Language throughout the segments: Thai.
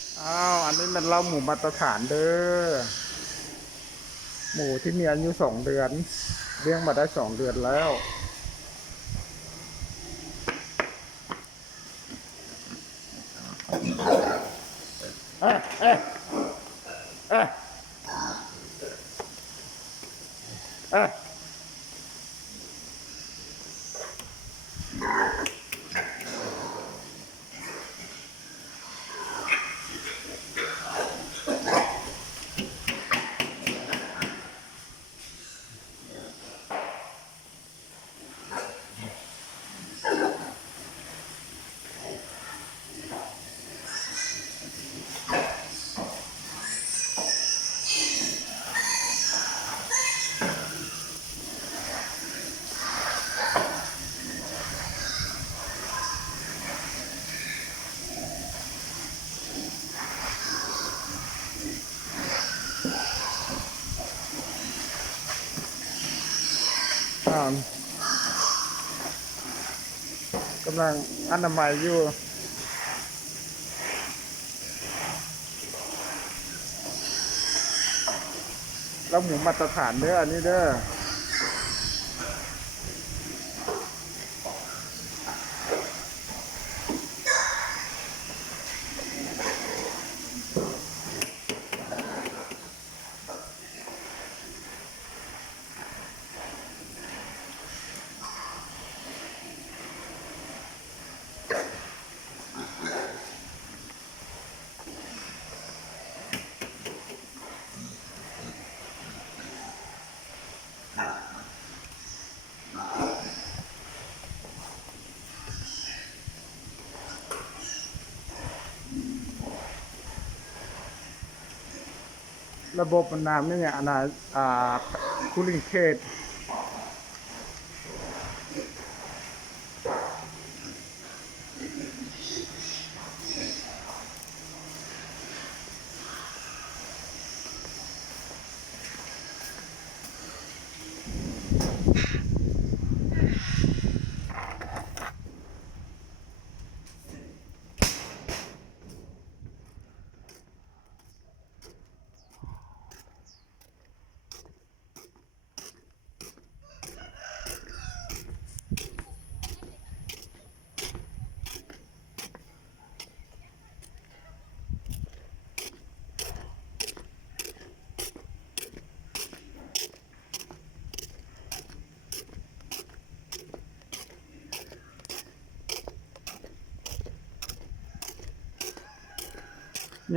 อันนี้มันเล่าหมูมาตรฐานเด้อหมูที่มีอายุ2 เดือนเลี้ยงมาได้2 เดือนแล้วเอ๊ะเอ๊ะเอ๊ะเอ๊ะกำลังอนามัยอยู่แล้วหมูมาตรฐานเด้ออันนี้เด้อระบบน้ำนี่เนี่ยคูลิ่งเคส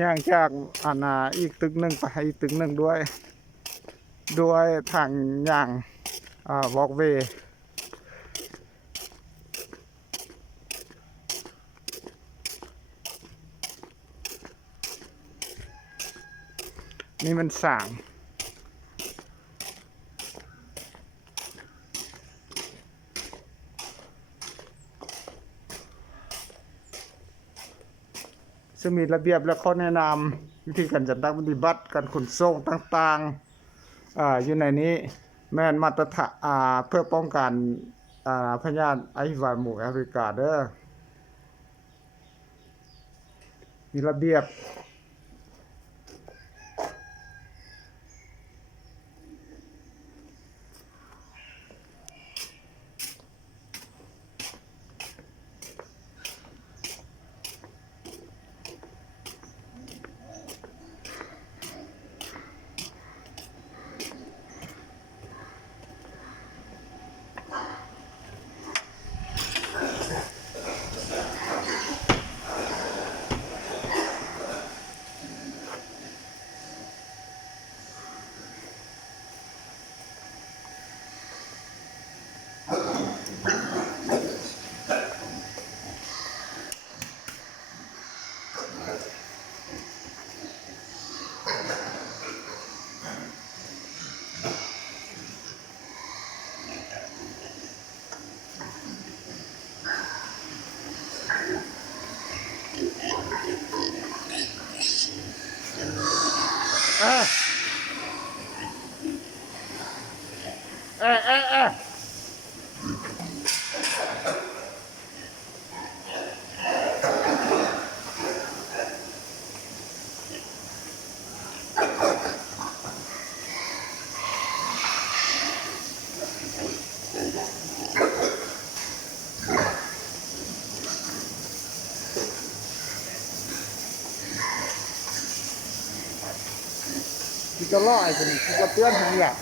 ย่างจากอีกตึกหนึ่งไปอีกตึกหนึ่งด้วยทางย่างวอล์กเวย์นี่มันสางซึ่งมีระเบียบและข้อแนะนำวิธีการจัดตั้งปฏิบัติการขนส่งต่างๆอยู่ในนี้แม่นมาตรฐานเพื่อป้องกันพยาธิไอฮิวาหมูแอฟริกาเด้อมีระเบียบอ่ะเอ๊ะเอ๊ะเอ๊ะ ที่จะล่อไอ้คนที่จะเตือนผมอยาก